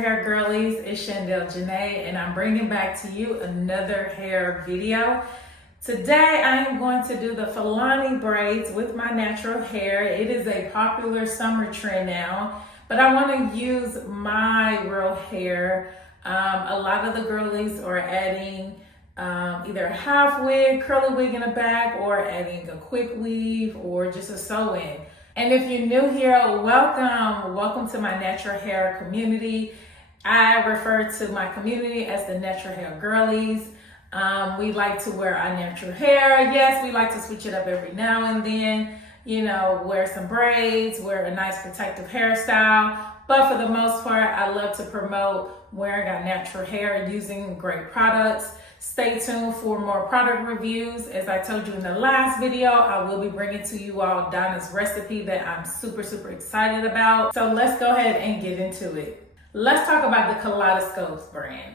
Natural Hair Girlies. It's Shandale Janee, and I'm bringing back to you another hair video. Today I am going to do the Fulani braids with my natural hair. It is a popular summer trend now, but I want to use my real hair. A lot of the girlies are adding either a half wig, curly wig in the back, or adding a quick weave or just a sew-in. And if you're new here, welcome to my natural hair community. I refer to my community as the Natural Hair Girlies. We like to wear our natural hair. Yes, we like to switch it up every now and then, wear some braids, wear a nice protective hairstyle. But for the most part, I love to promote wearing our natural hair using great products. Stay tuned for more product reviews. As I told you in the last video, I will be bringing to you all Donna's recipe that I'm super excited about. So let's go ahead and get into it. Let's talk about the Kaleidoscope brand.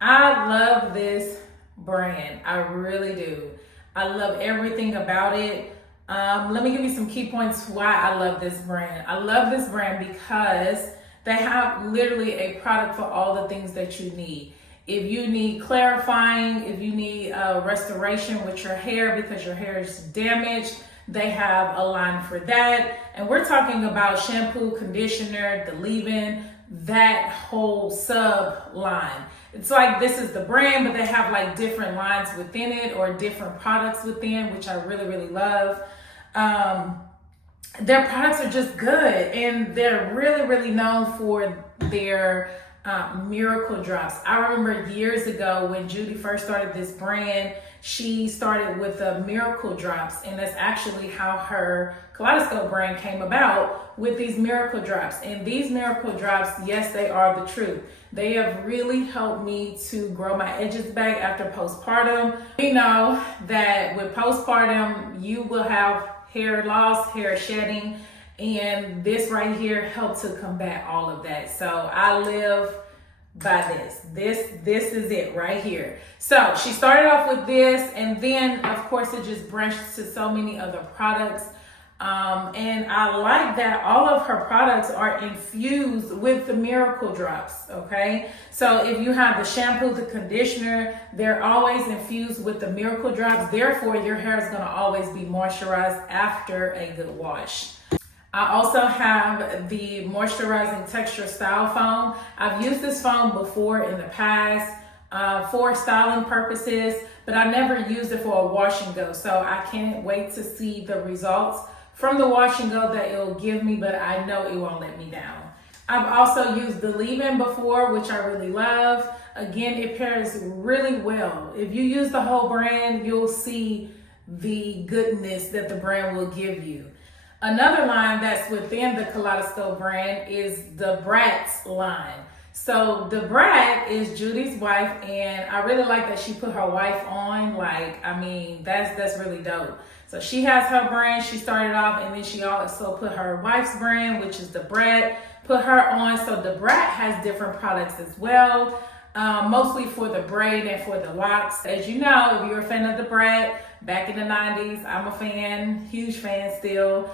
I love this brand. I really do. I love everything about it. Let me give you some key points why I love this brand. I love this brand because they have literally a product for all the things that you need. If you need clarifying, if you need restoration with your hair because your hair is damaged, they have a line for that. And we're talking about shampoo, conditioner, the leave-in, that whole sub line. It's like this is the brand, but they have like different lines within it or different products within, which I really love. Their products are just good, and they're really known for their miracle drops. I remember years ago when Judy first started this brand, she started with the miracle drops, and that's actually how her Kaleidoscope brand came about, with these miracle drops. And these miracle drops, yes, they are the truth. They have really helped me to grow my edges back after postpartum. We know that with postpartum, you will have hair loss, hair shedding, and this right here helped to combat all of that. So I live by this is it right here. So she started off with this, and then of course it just branched to so many other products. And I like that all of her products are infused with the miracle drops, okay? So if you have the shampoo, the conditioner, they're always infused with the miracle drops. Therefore, your hair is gonna always be moisturized after a good wash. I also have the moisturizing texture style foam. I've used this foam before in the past for styling purposes, but I never used it for a wash and go. So I can't wait to see the results from the wash and go that it will give me, but I know it won't let me down. I've also used the leave-in before, which I really love. Again, it pairs really well. If you use the whole brand, you'll see the goodness that the brand will give you. Another line that's within the Kaleidoscope brand is the Bratz line. So the Brat is Judy's wife, and I really like that she put her wife on. That's really dope. So she has her brand, she started off, and then she also put her wife's brand, which is the Brat, put her on. So the Brat has different products as well, mostly for the braid and for the locks. As you know, if you're a fan of the Brat, back in the 90s, I'm a fan, huge fan still.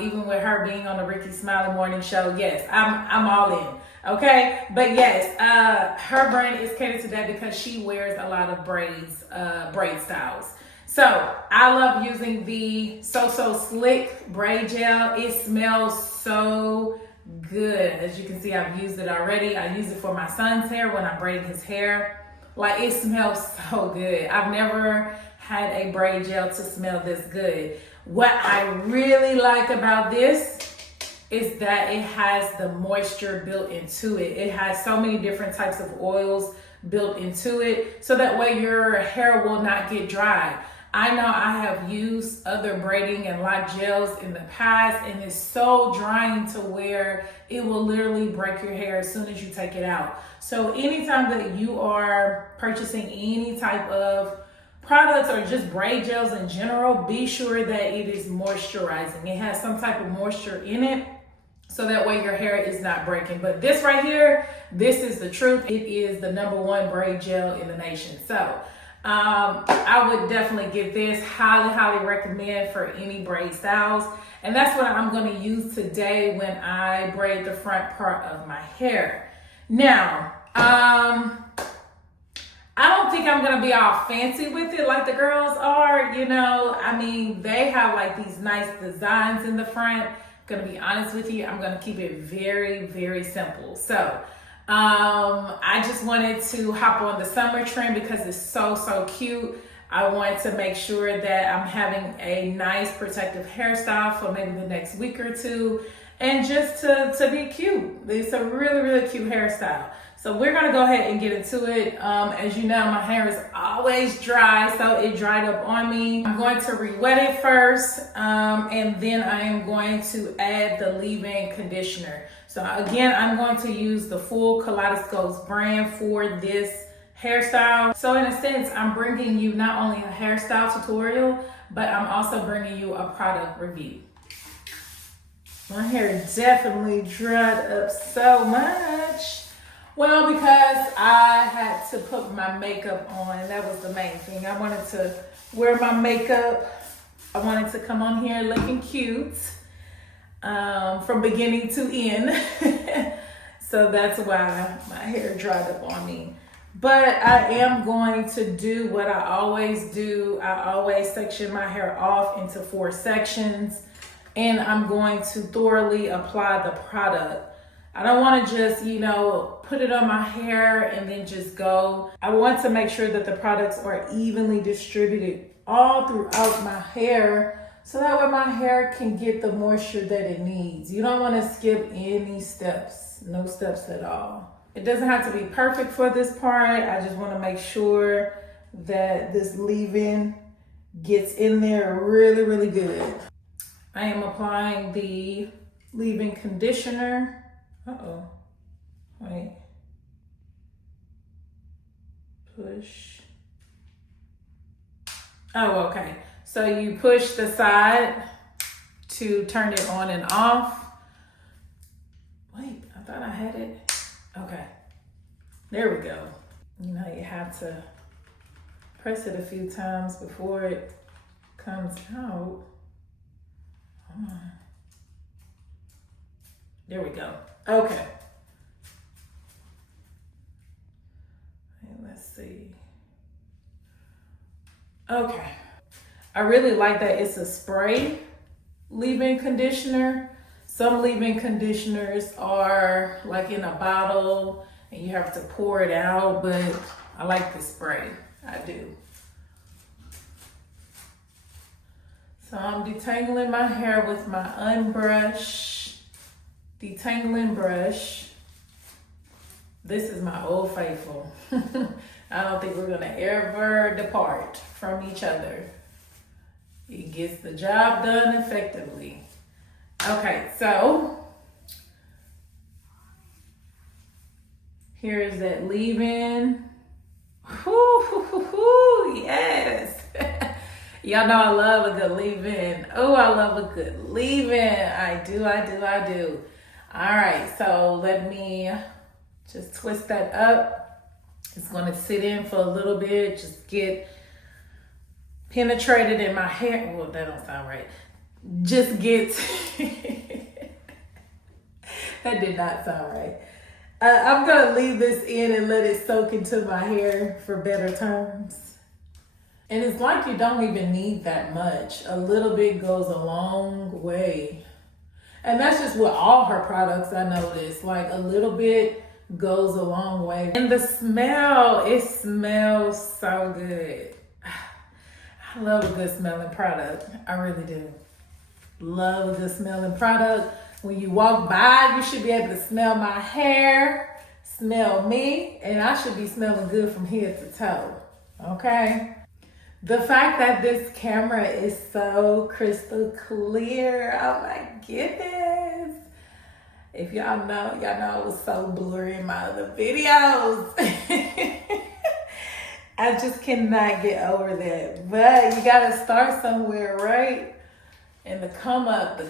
Even with her being on the Ricky Smiley morning show, yes, I'm all in, okay? But yes, her brand is catered to that because she wears a lot of braids, braid styles. So I love using the So Slick braid gel. It smells so good. As you can see, I've used it already. I use it for my son's hair when I'm braiding his hair. Like, it smells so good. I've never had a braid gel to smell this good. What I really like about this is that it has the moisture built into it. It has so many different types of oils built into it, so that way your hair will not get dry. I know I have used other braiding and lock gels in the past, and it's so drying to where it will literally break your hair as soon as you take it out. So anytime that you are purchasing any type of products or just braid gels in general, be sure that it is moisturizing. It has some type of moisture in it, so that way your hair is not breaking. But this right here, this is the truth. It is the #1 braid gel in the nation. So I would definitely get this. Highly recommend for any braid styles. And that's what I'm going to use today when I braid the front part of my hair. Now, I don't think I'm gonna be all fancy with it like the girls are, you know. I mean, they have like these nice designs in the front. Gonna be honest with you, I'm gonna keep it very, very simple. So, I just wanted to hop on the summer trend because it's so cute. I wanted to make sure that I'm having a nice protective hairstyle for maybe the next week or two, and just to be cute. It's a really cute hairstyle. So we're gonna go ahead and get into it. As you know, my hair is always dry, so it dried up on me. I'm going to re-wet it first, and then I am going to add the leave-in conditioner. So again, I'm going to use the full Kaleidoscope brand for this hairstyle. So in a sense, I'm bringing you not only a hairstyle tutorial, but I'm also bringing you a product review. My hair definitely dried up so much. Well, because I had to put my makeup on, that was the main thing. I wanted to wear my makeup. I wanted to come on here looking cute from beginning to end. So that's why my hair dried up on me. But I am going to do what I always do. I always section my hair off into 4 sections, and I'm going to thoroughly apply the product. I don't want to just, you know, put it on my hair and then just go. I want to make sure that the products are evenly distributed all throughout my hair, so that way my hair can get the moisture that it needs. You don't want to skip any steps, no steps at all. It doesn't have to be perfect for this part. I just want to make sure that this leave-in gets in there really good. I am applying the leave-in conditioner. Wait. Push. Oh, okay. So you push the side to turn it on and off. Wait, I thought I had it. Okay, there we go. You know, you have to press it a few times before it comes out. There we go. Okay. Let's see. Okay. I really like that it's a spray leave-in conditioner. Some leave-in conditioners are like in a bottle and you have to pour it out, but I like the spray. I do. So I'm detangling my hair with my unbrushed detangling brush. This is my old faithful. I don't think we're gonna ever depart from each other. It gets the job done effectively. Okay, so here is that leave-in. Yes. Y'all know I love a good leave-in. Oh, I love a good leave-in. I do. All right, so let me just twist that up. It's gonna sit in for a little bit, just get penetrated in my hair. Well, that don't sound right. Just get, that did not sound right. I'm gonna leave this in and let it soak into my hair for better terms. And it's like you don't even need that much. A little bit goes a long way. And that's just with all her products, I noticed. Like a little bit goes a long way. And the smell, it smells so good. I love a good smelling product. I really do. Love a good smelling product. When you walk by, you should be able to smell my hair, smell me, and I should be smelling good from head to toe. Okay? The fact that this camera is so crystal clear, oh my goodness. If y'all know it was so blurry in my other videos. I just cannot get over that. But you gotta start somewhere, right? And the come up.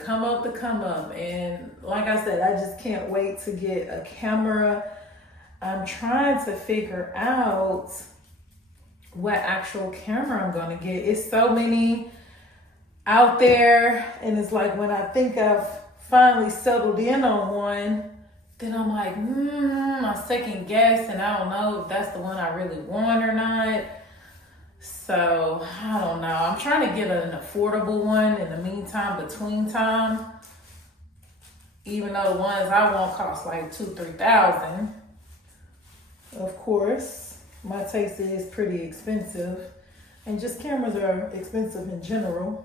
And like I said, I just can't wait to get a camera. I'm trying to figure out what actual camera I'm gonna get. It's so many out there, and it's like when I think I've finally settled in on one, then I'm like, I second guess, and I don't know if that's the one I really want or not. So I don't know. I'm trying to get an affordable one in the meantime, between time. Even though the ones I want cost like $2,000-3,000. Of course, my taste is pretty expensive, and just cameras are expensive in general.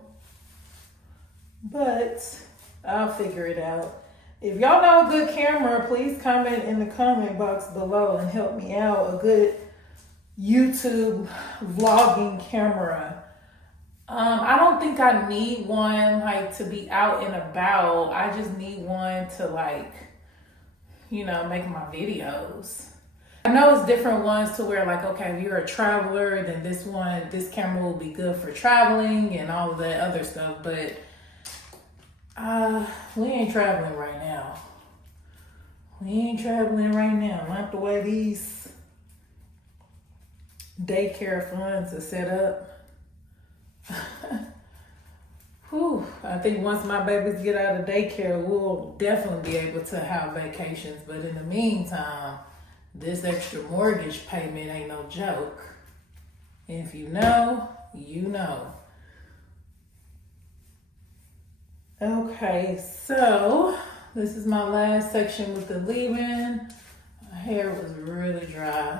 But I'll figure it out. If y'all know a good camera, please comment in the comment box below and help me out. A good YouTube vlogging camera. I don't think I need one like to be out and about. I just need one to like, you know, make my videos. I know it's different ones to where like, okay, if you're a traveler, then this camera will be good for traveling and all of that other stuff. But we ain't traveling right now. Not the way these daycare funds are set up. Whew, I think once my babies get out of daycare, we'll definitely be able to have vacations. But in the meantime, this extra mortgage payment ain't no joke. And if you know, you know. Okay, so this is my last section with the leave-in. My hair was really dry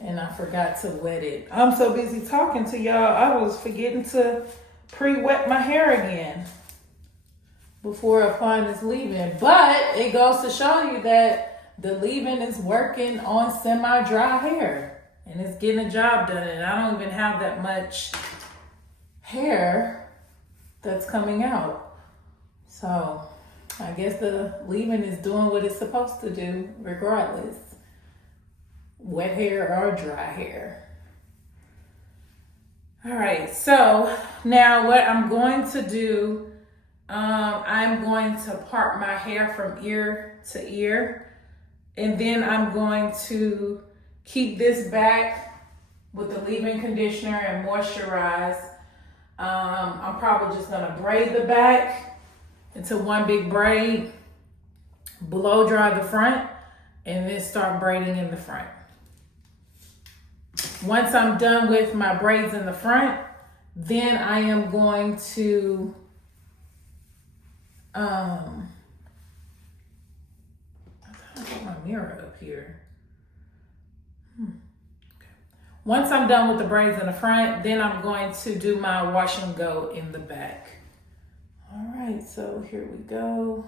and I forgot to wet it. I'm so busy talking to y'all, I was forgetting to pre-wet my hair again before applying this leave-in. But it goes to show you that the leave-in is working on semi-dry hair and it's getting the job done. And I don't even have that much hair that's coming out. So I guess the leave-in is doing what it's supposed to do regardless. Wet hair or dry hair. All right, so now what I'm going to do, I'm going to part my hair from ear to ear, and then I'm going to keep this back with the leave-in conditioner and moisturize. I'm probably just gonna braid the back into one big braid, blow dry the front, and then start braiding in the front. Once I'm done with my braids in the front, then I am going to I put my mirror up here. Once I'm done with the braids in the front, then I'm going to do my wash and go in the back. All right, so here we go.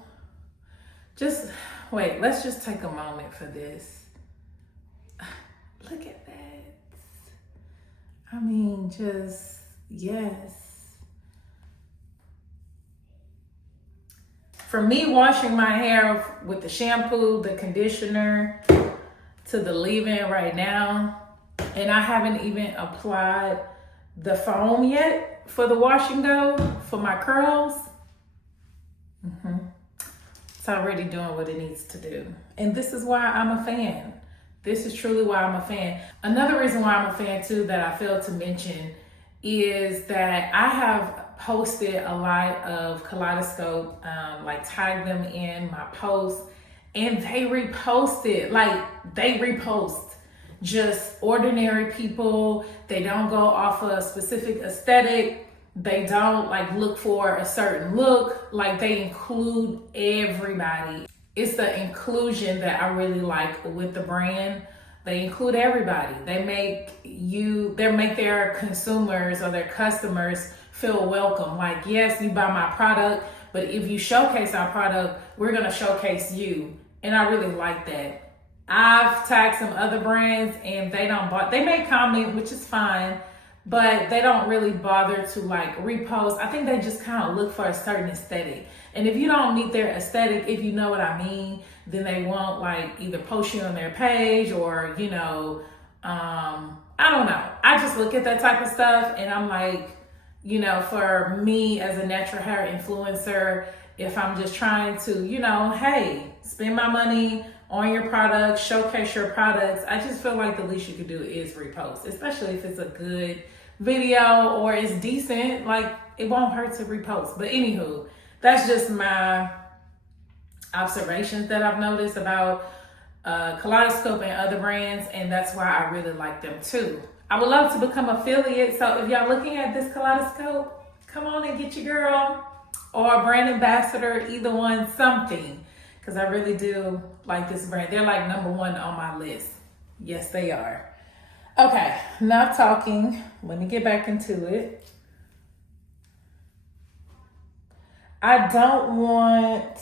Just wait, let's just take a moment for this. Look at that. I mean, just, yes. For me, washing my hair with the shampoo, the conditioner, to the leave-in right now, and I haven't even applied the foam yet for the wash and go for my curls. It's already doing what it needs to do. And this is why I'm a fan. This is truly why I'm a fan. Another reason why I'm a fan too that I failed to mention is that I have posted a lot of Kaleidoscope, like tagged them in my posts, and they reposted, like they repost just ordinary people. They don't go off a specific aesthetic. They don't like look for a certain look. Like they include everybody. It's the inclusion that I really like with the brand. They include everybody. They make their consumers or their customers feel welcome. Like, yes, you buy my product, but if you showcase our product, we're gonna showcase you. And I really like that. I've tagged some other brands and they may comment, which is fine, but they don't really bother to like repost. I think they just kind of look for a certain aesthetic. And if you don't meet their aesthetic, if you know what I mean, then they won't like either post you on their page or, you know, I don't know. I just look at that type of stuff and I'm like, you know, for me as a natural hair influencer, if I'm just trying to, you know, hey, spend my money on your products, showcase your products, I just feel like the least you could do is repost, especially if it's a good video or it's decent. Like, it won't hurt to repost. But anywho, that's just my observations that I've noticed about Kaleidoscope and other brands, and that's why I really like them too. I would love to become affiliate, so if y'all looking at this Kaleidoscope, come on and get your girl, or a brand ambassador, either one, something, because I really do like this brand. They're like #1 on my list. Yes, they are. Okay, enough talking. Let me get back into it. I don't want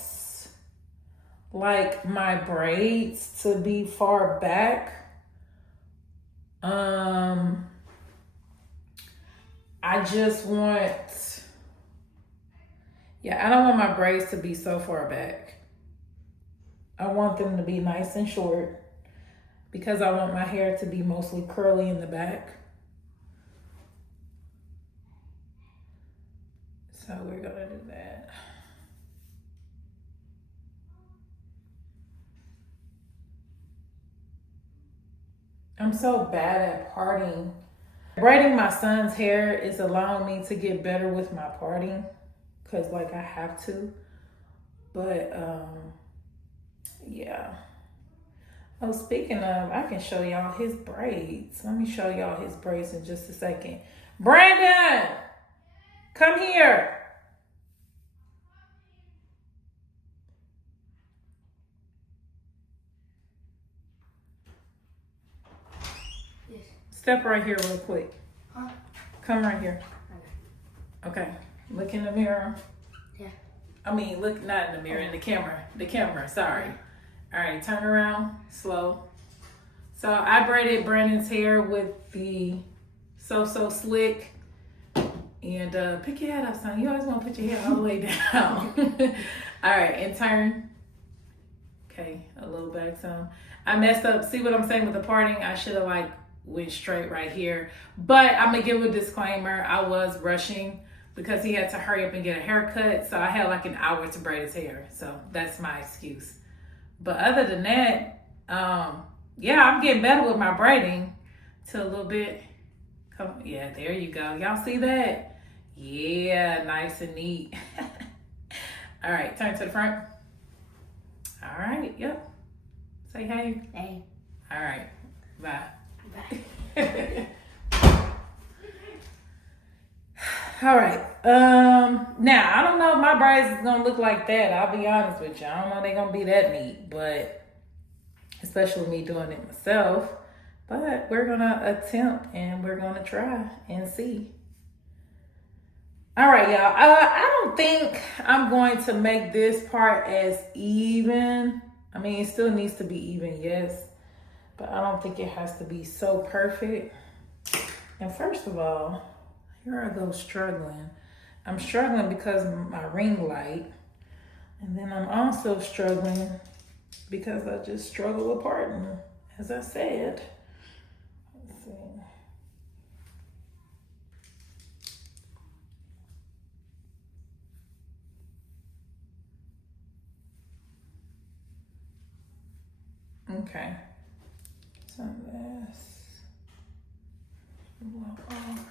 like my braids to be far back. I just want, yeah, I don't want my braids to be so far back. I want them to be nice and short because I want my hair to be mostly curly in the back. So we're gonna do that. I'm so bad at parting. Braiding my son's hair is allowing me to get better with my parting because like I have to. But yeah. Oh, speaking of, I can show y'all his braids. Let me show y'all his braids in just a second. Brandon, come here. Step right here real quick. Huh? Come right here. Okay. Look in the mirror. Yeah. I mean, look not in the mirror, in the camera. The camera, sorry. All right, turn around, slow. So I braided Brandon's hair with the So Slick. And pick your head up, son. You always want to put your hair all the way down. All right, and turn. Okay, a little back some. I messed up. See what I'm saying with the parting? I should have like went straight right here. But I'm gonna give a disclaimer. I was rushing because he had to hurry up and get a haircut. So I had like an hour to braid his hair. So that's my excuse. But other than that, yeah, I'm getting better with my braiding to a little bit. Come, yeah, there you go. Y'all see that? Yeah, nice and neat. All right, turn to the front. All right, yep. Say hey. Hey. All right, bye. All right. Now I don't know if my braids is gonna look like that. I'll be honest with you. I don't know if they're gonna be that neat, but especially me doing it myself. But we're gonna attempt and we're gonna try and see. All right, y'all. I don't think I'm going to make this part as even. I mean, it still needs to be even, yes. But I don't think it has to be so perfect. And first of all, here I go struggling. I'm struggling because of my ring light. And then I'm also struggling because I just struggle with parting, as I said. Let's see. Okay. So this blow off.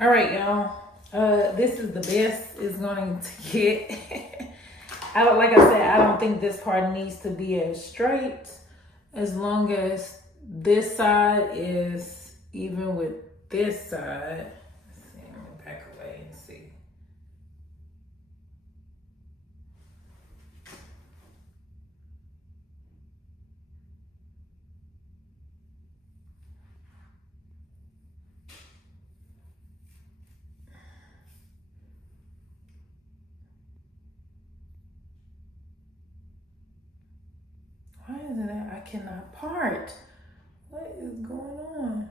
All right, y'all. This is the best it's going to get. Like I said, I don't think this part needs to be as straight as long as this side is even with this side. Let's see, let me back away and see. that I cannot part. What is going on?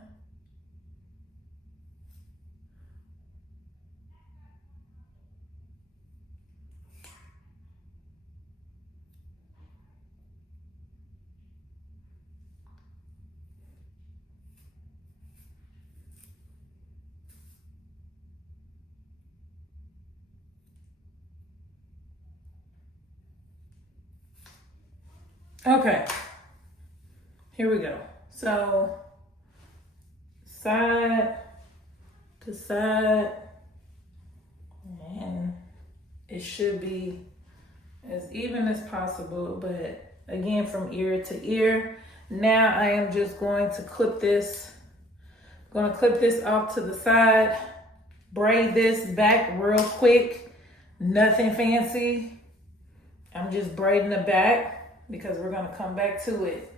Okay, here we go. So side to side, and it should be as even as possible, but again, from ear to ear. Now I am just going to clip this, off to the side, braid this back real quick, nothing fancy. I'm just braiding the back because we're gonna come back to it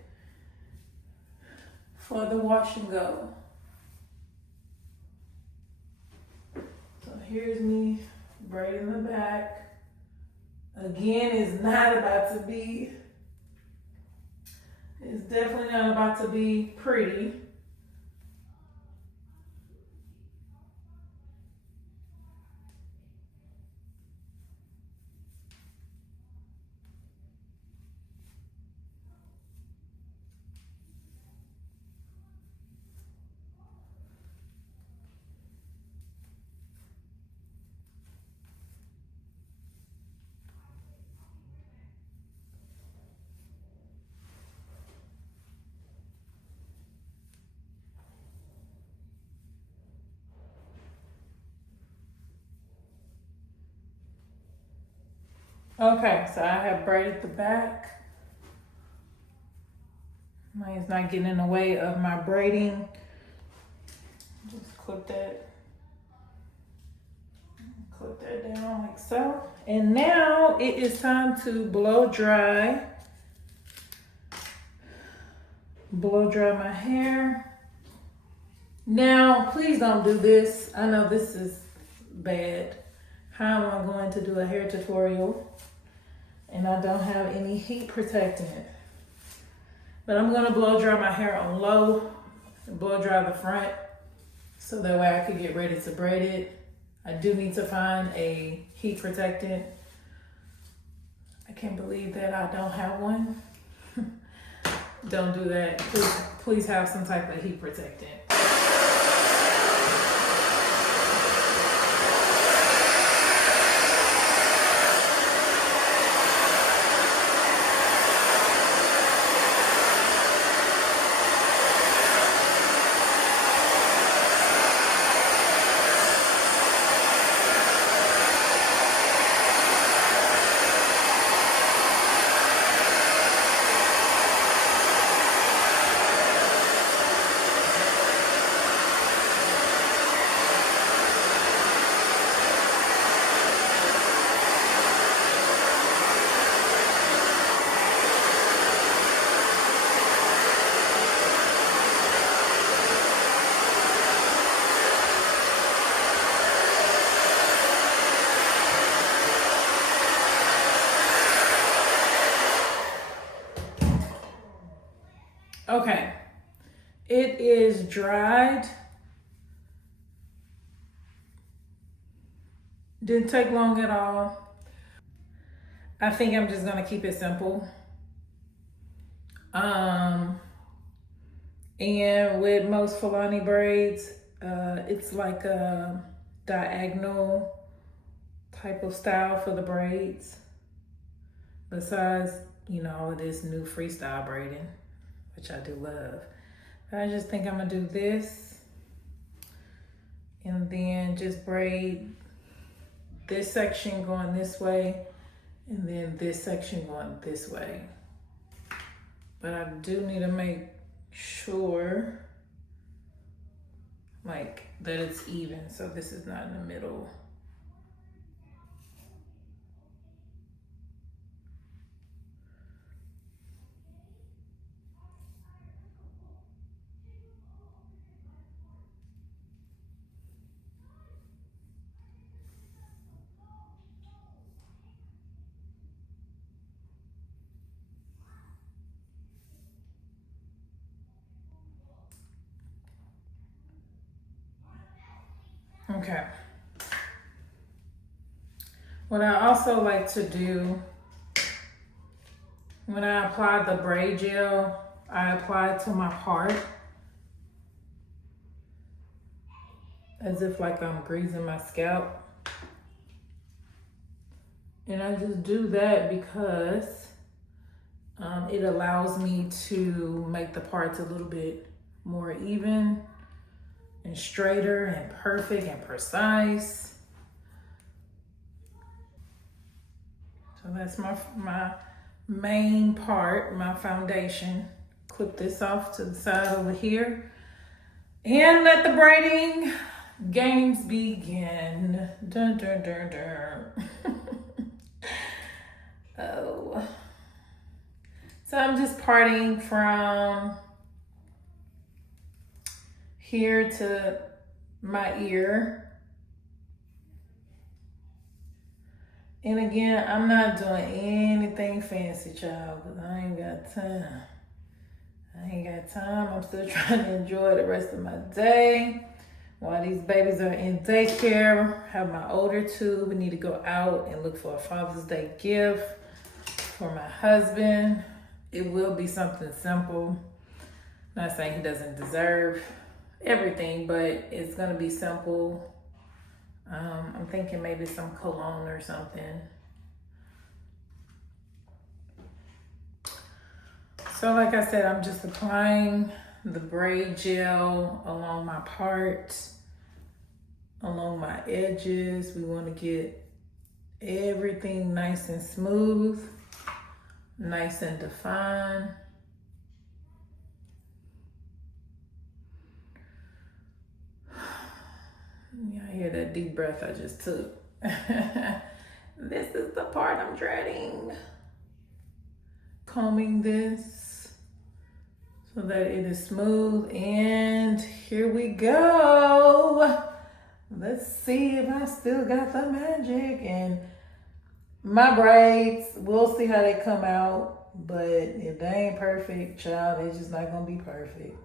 for the wash and go. So here's me braiding the back. Again, it's definitely not about to be pretty. Okay, so I have braided the back. Mine's not getting in the way of my braiding. Just clip that down like so. And now it is time to blow dry my hair. Now, please don't do this. I know this is bad. How am I going to do a hair tutorial and I don't have any heat protectant? But I'm gonna blow dry my hair on low and blow dry the front so that way I could get ready to braid it. I do need to find a heat protectant. I can't believe that I don't have one. Don't do that. Please have some type of heat protectant. Okay, it is dried. Didn't take long at all. I think I'm just gonna keep it simple. And with most Fulani braids, it's like a diagonal type of style for the braids. Besides, all of this new freestyle braiding, which I do love. I just think I'm gonna do this and then just braid this section going this way and then this section going this way. But I do need to make sure that it's even, so this is not in the middle. Okay. What I also like to do, when I apply the braid gel, I apply it to my part as if like I'm greasing my scalp. And I just do that because it allows me to make the parts a little bit more even and straighter and perfect and precise. So that's my main part, my foundation. Clip this off to the side over here and let the braiding games begin. Dun, dun, dun, dun. Oh. So I'm just parting from here to my ear. And again, I'm not doing anything fancy, child, because I ain't got time. I'm still trying to enjoy the rest of my day. While these babies are in daycare, have my older two. We need to go out and look for a Father's Day gift for my husband. It will be something simple. Not saying he doesn't deserve everything, but it's gonna be simple. I'm thinking maybe some cologne or something. So like I said, I'm just applying the braid gel along my parts, along my edges. We want to get everything nice and smooth, nice and defined. Yeah, I hear that deep breath I just took. This is the part I'm dreading. Combing this so that it is smooth. And here we go. Let's see if I still got the magic. And my braids, we'll see how they come out. But if they ain't perfect, child, they're just not gonna be perfect.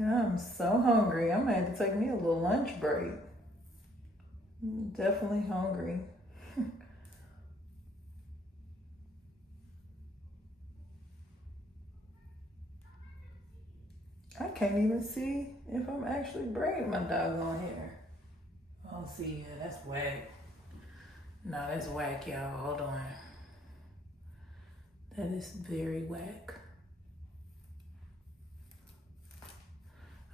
Yeah, I'm so hungry. I'm gonna have to take me a little lunch break. I'm definitely hungry. I can't even see if I'm actually braiding my doggone hair. Oh, see, yeah, that's whack. No, that's whack, y'all. Hold on. That is very whack.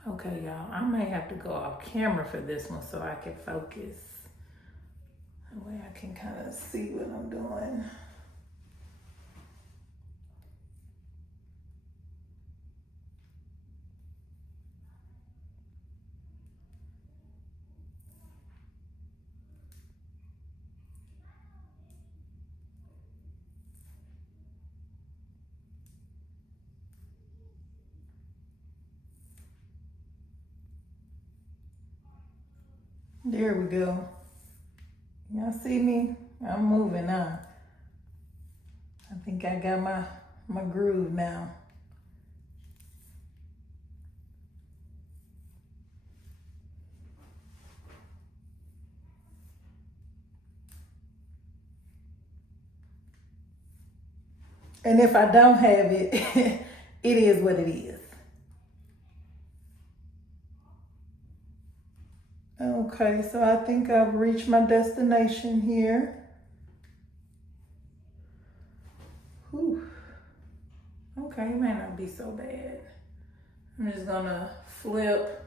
Okay, y'all, I may have to go off camera for this one so I can focus. That way I can kind of see what I'm doing. There we go. Y'all see me? I'm moving now. I think I got my groove now. And if I don't have it, it is what it is. Okay, so I think I've reached my destination here. Whew. Okay, it might not be so bad. I'm just gonna flip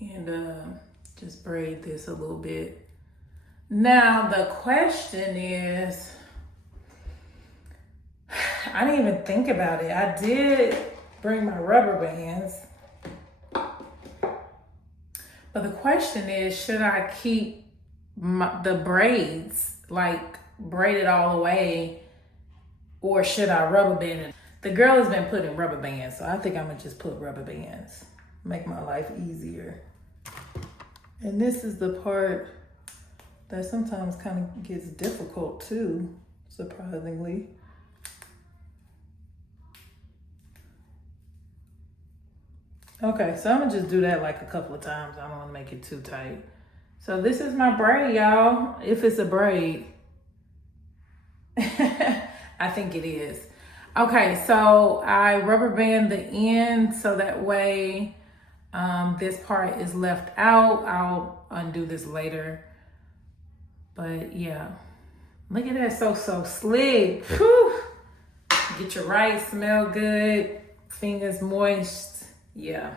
and just braid this a little bit. Now the question is, I didn't even think about it. I did bring my rubber bands. But the question is, should I keep the braids, like braided all the way, or should I rubber band it? The girl has been putting rubber bands, so I think I'm gonna just put rubber bands. Make my life easier. And this is the part that sometimes kind of gets difficult too. surprisingly. Okay, so I'm gonna just do that like a couple of times. I don't wanna make it too tight. So this is my braid, y'all, if it's a braid. I think it is. Okay, so I rubber band the end so that way this part is left out. I'll undo this later. But yeah, look at that, so slick. Whew. Get your right, smell good, fingers moist. Yeah.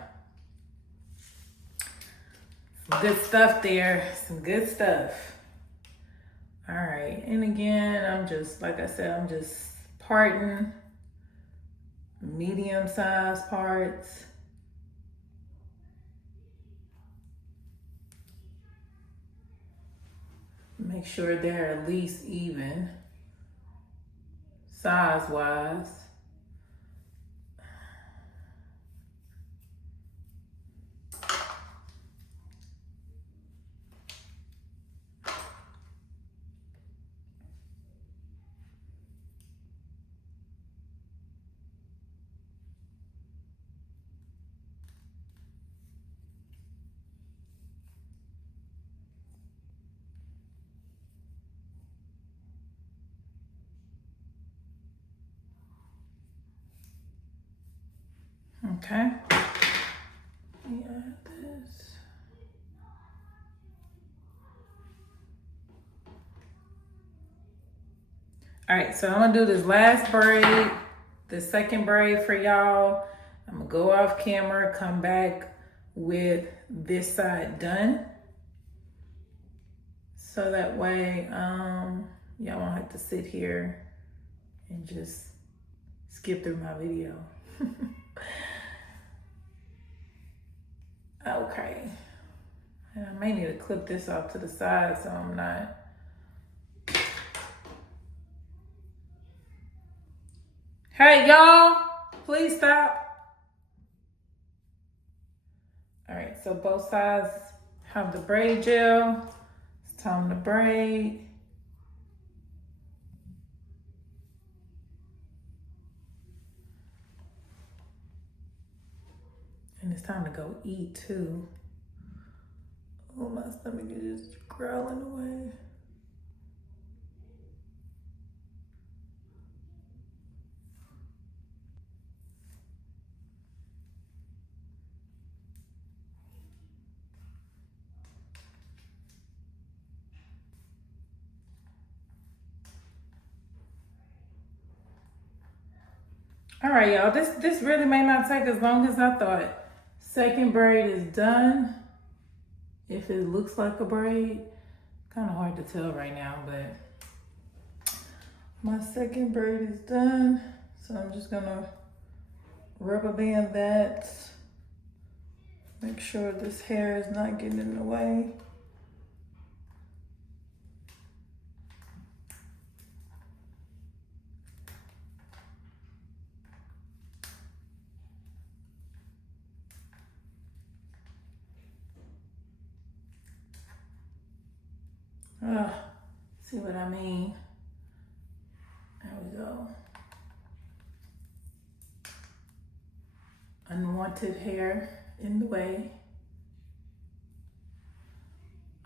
Some good stuff there, some good stuff. All right, and again, I'm just, like I said, I'm just parting medium-sized parts. Make sure they're at least even, size-wise. Okay. Yeah, this. All right, so I'm gonna do this last braid, the second braid for y'all. I'm gonna go off camera, come back with this side done. So that way, y'all won't have to sit here and just skip through my video. Okay. And I may need to clip this off to the side so I'm not. Hey, y'all, please stop. All right, so both sides have the braid gel. It's time to braid. And it's time to go eat too. Oh, my stomach is just growling away. All right, y'all, this really may not take as long as I thought. Second braid is done. If it looks like a braid, kind of hard to tell right now, but my second braid is done. So I'm just gonna rubber band that. Make sure this hair is not getting in the way. See what I mean? There we go. Unwanted hair in the way.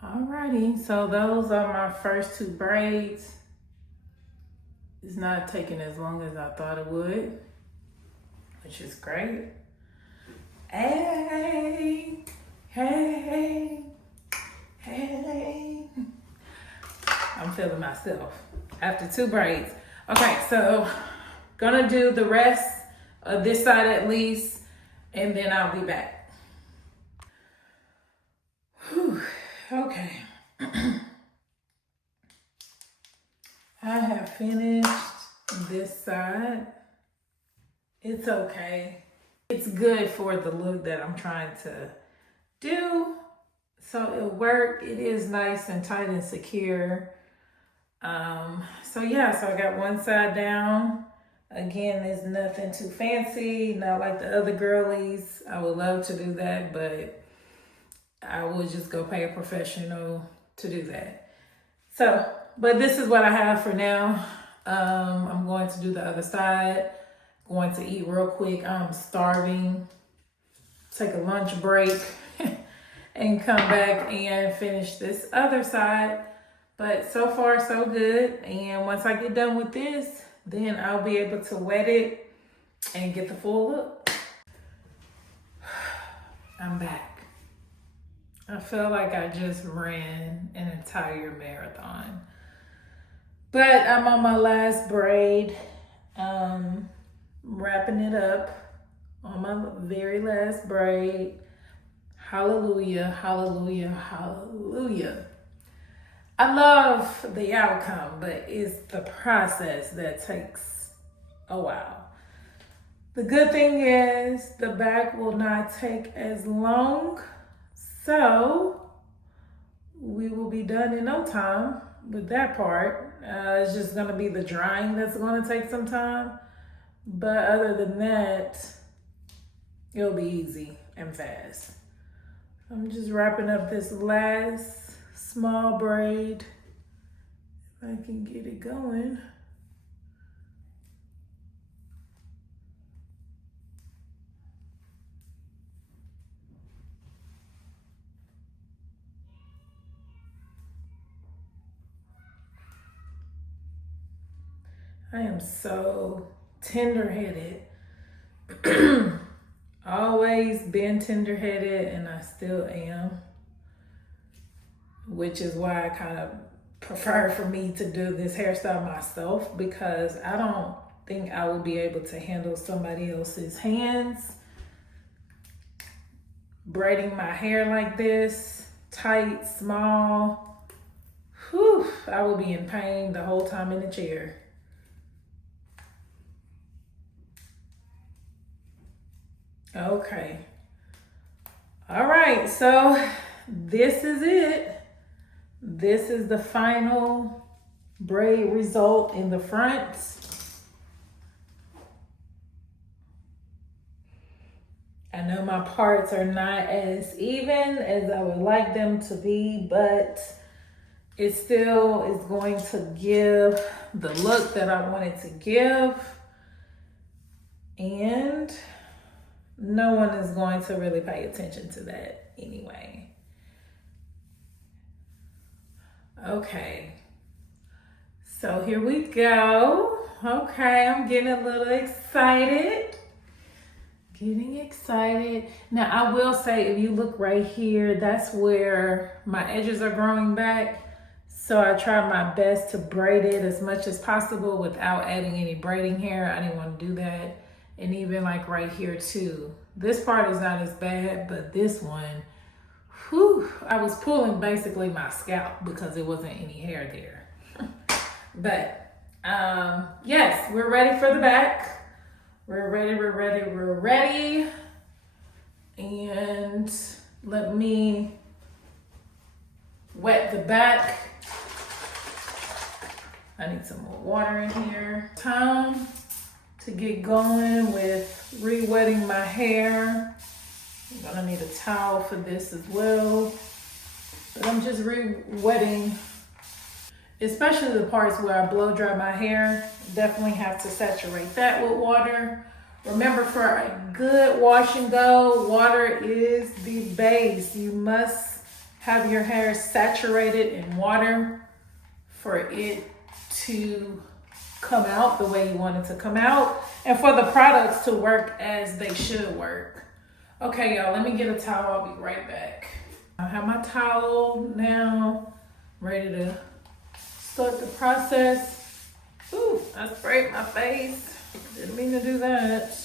Alrighty, so those are my first two braids. It's not taking as long as I thought it would, which is great. Hey, hey, hey. I'm feeling myself after two braids. Okay, so gonna do the rest of this side at least, and then I'll be back. Whew, okay. I have finished this side. It's okay. It's good for the look that I'm trying to do. So it'll work. It is nice and tight and secure. So yeah, so I got one side down. Again, there's nothing too fancy, not like the other girlies. I would love to do that, but I would just go pay a professional to do that. So, but this is what I have for now. I'm going to do the other side. Going to eat real quick. I'm starving. Take a lunch break and come back and finish this other side. But so far so good. And once I get done with this, then I'll be able to wet it and get the full look. I'm back. I feel like I just ran an entire marathon. But I'm on my last braid. Wrapping it up on my very last braid. Hallelujah, hallelujah, hallelujah. I love the outcome, but it's the process that takes a while. The good thing is the back will not take as long, so we will be done in no time with that part. It's just gonna be the drying that's gonna take some time, but other than that, it'll be easy and fast. I'm just wrapping up this last small braid, if I can get it going. I am so tender-headed. Always been tender-headed, and I still am. Which is why I kind of prefer for me to do this hairstyle myself, because I don't think I will be able to handle somebody else's hands braiding my hair like this, tight, small. Whew, I will be in pain the whole time in the chair. Okay. All right, so this is it. This is the final braid result in the front. I know my parts are not as even as I would like them to be, but it still is going to give the look that I want it to give. And no one is going to really pay attention to that anyway. Okay, so here we go. Okay, I'm getting a little excited. Now I will say, if you look right here, that's where my edges are growing back. So I try my best to braid it as much as possible without adding any braiding hair. I didn't want to do that. And even like right here too. This part is not as bad, but this one, whew, I was pulling basically my scalp because there wasn't any hair there. But yes, we're ready for the back. We're ready. And let me wet the back. I need some more water in here. Time to get going with re-wetting my hair. I'm gonna need a towel for this as well. But I'm just re-wetting, especially the parts where I blow dry my hair. Definitely have to saturate that with water. Remember, for a good wash and go, water is the base. You must have your hair saturated in water for it to come out the way you want it to come out, and for the products to work as they should work. Okay, y'all, let me get a towel. I'll be right back. I have my towel now, ready to start the process. Ooh, I sprayed my face. Didn't mean to do that.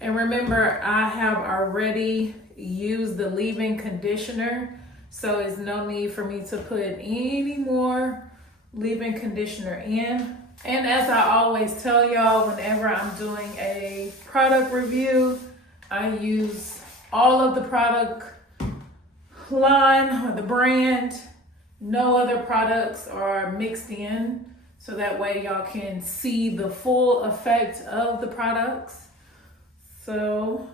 And remember, I have already used the leave-in conditioner, so there's no need for me to put any more leave-in conditioner in. And as I always tell y'all, whenever I'm doing a product review, I use all of the product line or the brand. No other products are mixed in, so that way y'all can see the full effect of the products. So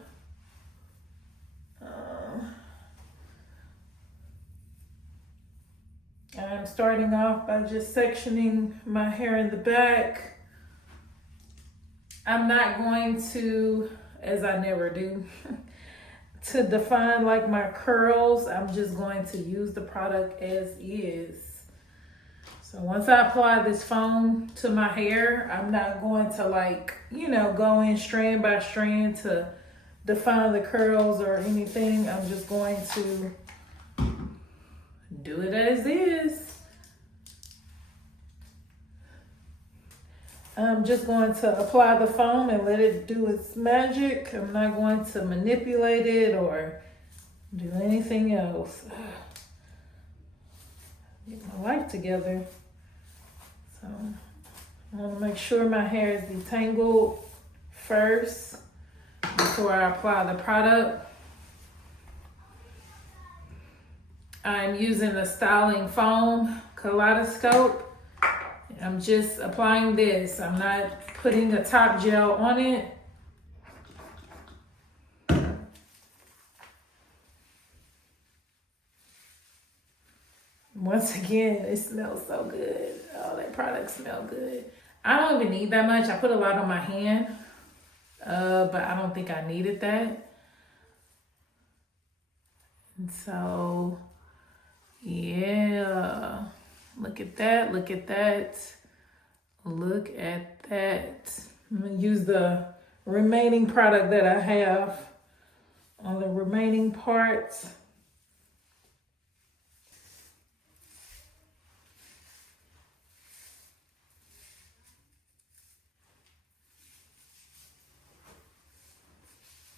I'm starting off by just sectioning my hair in the back. I'm not going to, as I never do, to define like my curls. I'm just going to use the product as is. So once I apply this foam to my hair, I'm not going to like, you know, go in strand by strand to define the curls or anything. I'm just going to do it as is. I'm just going to apply the foam and let it do its magic. I'm not going to manipulate it or do anything else. Get my life together. So I want to make sure my hair is detangled first before I apply the product. I'm using the styling foam Kaleidoscope. I'm just applying this. I'm not putting the top gel on it. Once again, it smells so good. Oh, that product smells good. I don't even need that much. I put a lot on my hand, but I don't think I needed that. And so, yeah, look at that, look at that, look at that. I'm gonna use the remaining product that I have on the remaining parts.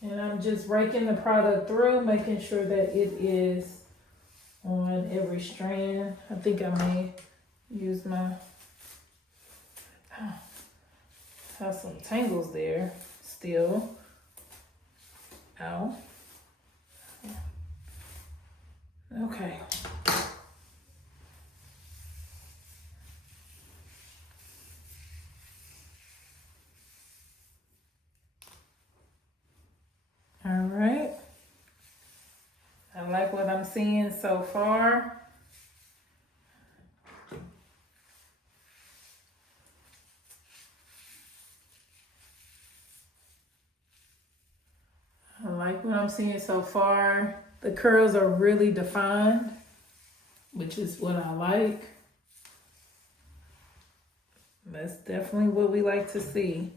And I'm just raking the product through, making sure that it is on every strand. I think I may use my, have some tangles there still. Ow. Okay. All right. I like what I'm seeing so far. I like what I'm seeing so far. The curls are really defined, which is what I like. That's definitely what we like to see.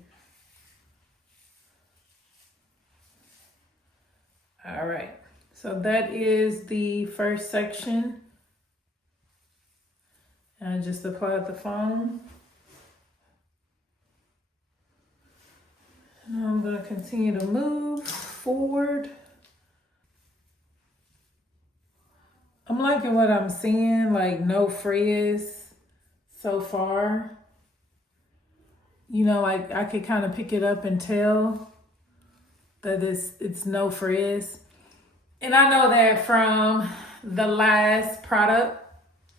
All right, so that is the first section. And I just applied the foam. Now I'm gonna continue to move forward. I'm liking what I'm seeing, like no frizz so far. You know, like I could kind of pick it up and tell that it's no frizz. And I know that from the last product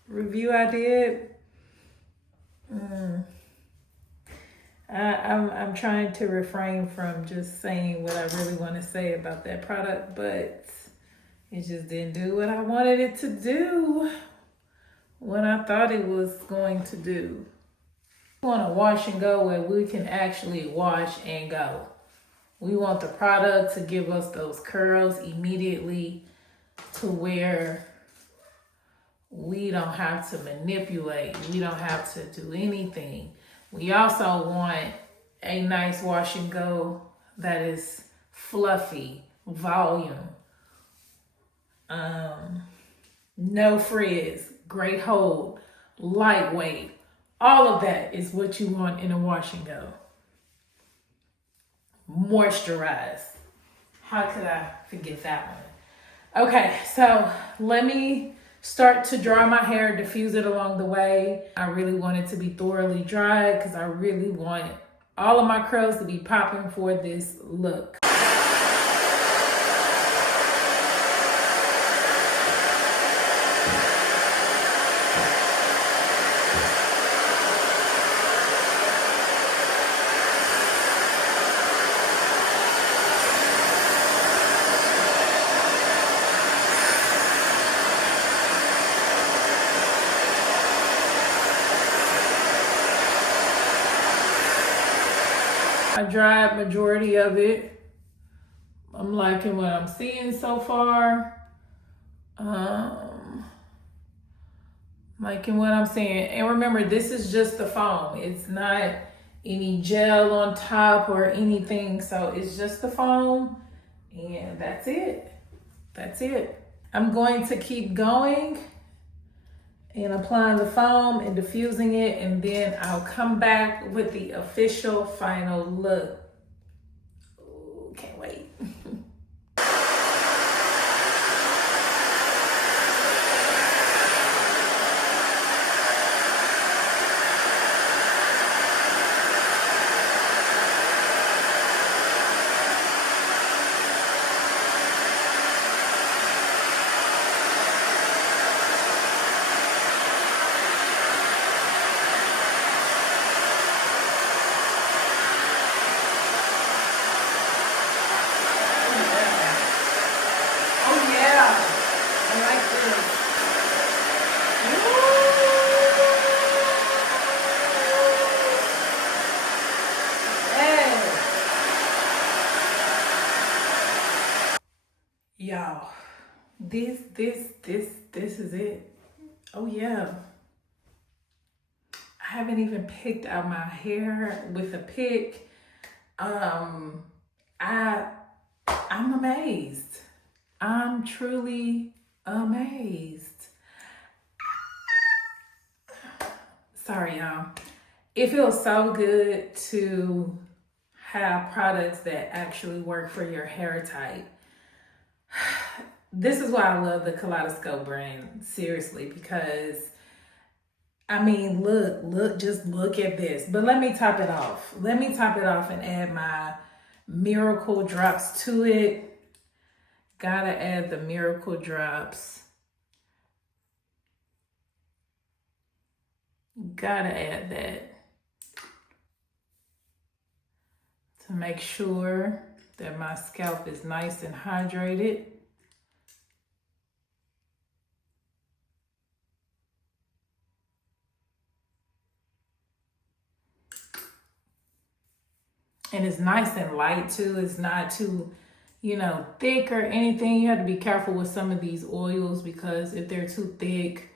review I did. I'm trying to refrain from just saying what I really want to say about that product, but it just didn't do what I wanted it to do when I thought it was going to do. We want to wash and go where we can actually wash and go. We want the product to give us those curls immediately to where we don't have to manipulate. We don't have to do anything. We also want a nice wash and go that is fluffy, volume, no frizz, great hold, lightweight. All of that is what you want in a wash and go. Moisturize. How could I forget that one? Okay, so let me start to dry my hair, diffuse it along the way. I really want it to be thoroughly dry because I really want all of my curls to be popping for this look. I dried majority of it. I'm liking what I'm seeing so far. Liking what I'm seeing. And remember, this is just the foam. It's not any gel on top or anything. So it's just the foam, and that's it. That's it. I'm going to keep going and applying the foam and diffusing it, and then I'll come back with the official final look. Ooh, can't wait. Y'all, this is it. Oh yeah. I haven't even picked out my hair with a pick. I'm amazed. I'm truly amazed. Sorry, y'all. It feels so good to have products that actually work for your hair type. This is why I love the Kaleidoscope brand, seriously, because I mean, just look at this. But let me top it off. Let me top it off and add my miracle drops to it. Gotta add the miracle drops. Gotta add that to make sure that my scalp is nice and hydrated. And it's nice and light too. It's not too, thick or anything. You have to be careful with some of these oils because if they're too thick,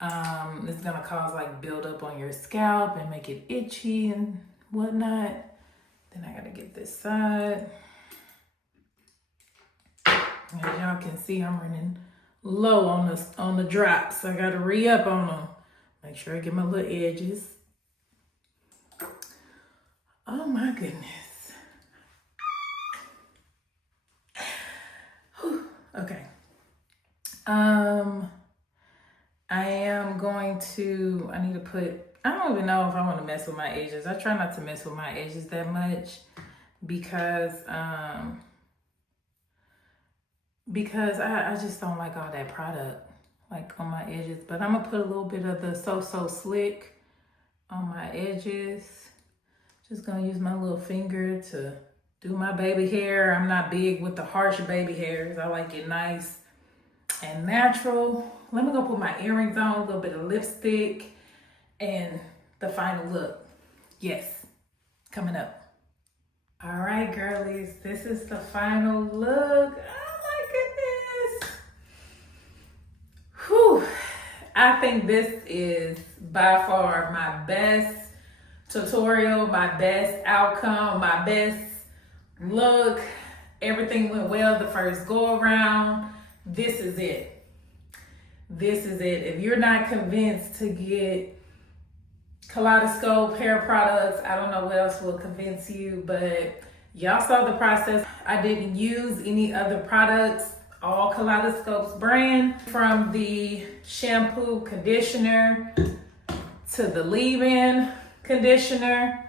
it's gonna cause like buildup on your scalp and make it itchy and whatnot. Then I gotta get this side. As y'all can see, I'm running low on the drops. I gotta re-up on them. Make sure I get my little edges. Oh my goodness. Whew. Okay. I need to put, I don't even know if I want to mess with my edges. I try not to mess with my edges that much because I just don't like all that product like on my edges. But I'm gonna put a little bit of the So Slick on my edges. Just gonna use my little finger to do my baby hair. I'm not big with the harsh baby hairs. I like it nice and natural. Let me go put my earrings on, a little bit of lipstick, and the final look. Yes, coming up. All right, girlies, this is the final look. Oh my goodness. Whew. I think this is by far my best tutorial, my best outcome, my best look. Everything went well the first go around. This is it. This is it. If you're not convinced to get Kaleidoscope hair products, I don't know what else will convince you, but y'all saw the process. I didn't use any other products, all Kaleidoscope's brand, from the shampoo, conditioner, to the leave-in conditioner,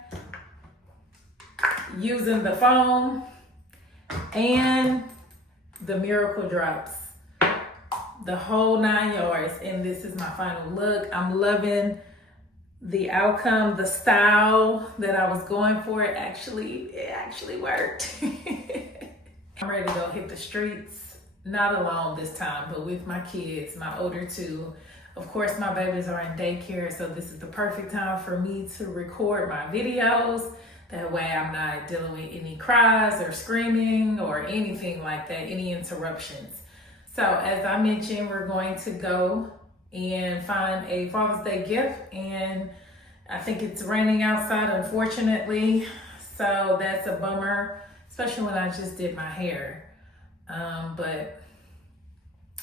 using the foam, and the miracle drops. The whole 9 yards, and this is my final look. I'm loving the outcome, the style that I was going for. It actually worked. I'm ready to go hit the streets, not alone this time, but with my kids, my older two. Of course, my babies are in daycare, so this is the perfect time for me to record my videos. That way I'm not dealing with any cries or screaming or anything like that, any interruptions. So as I mentioned, we're going to go and find a Father's Day gift, and I think it's raining outside, unfortunately. So that's a bummer, especially when I just did my hair. But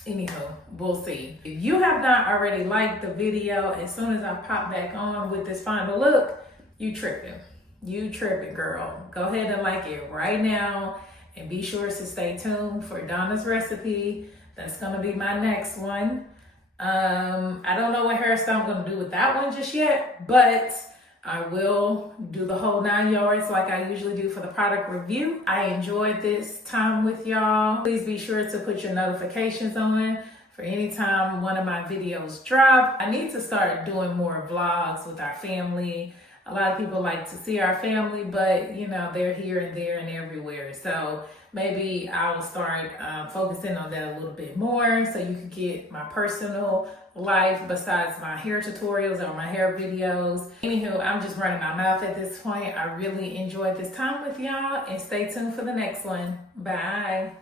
anyhow, we'll see. If you have not already liked the video, as soon as I pop back on with this final look, you tripping. You tripping, girl. Go ahead and like it right now, and be sure to stay tuned for Donna's recipe. That's gonna be my next one. I don't know what hairstyle I'm gonna do with that one just yet, but I will do the whole 9 yards like I usually do for the product review. I enjoyed this time with y'all. Please be sure to put your notifications on for any time one of my videos drop. I need to start doing more vlogs with our family. A lot of people like to see our family, but you know, they're here and there and everywhere. So maybe I'll start focusing on that a little bit more, so you can get my personal life besides my hair tutorials or my hair videos. Anywho, I'm just running my mouth at this point. I really enjoyed this time with y'all, and stay tuned for the next one. Bye.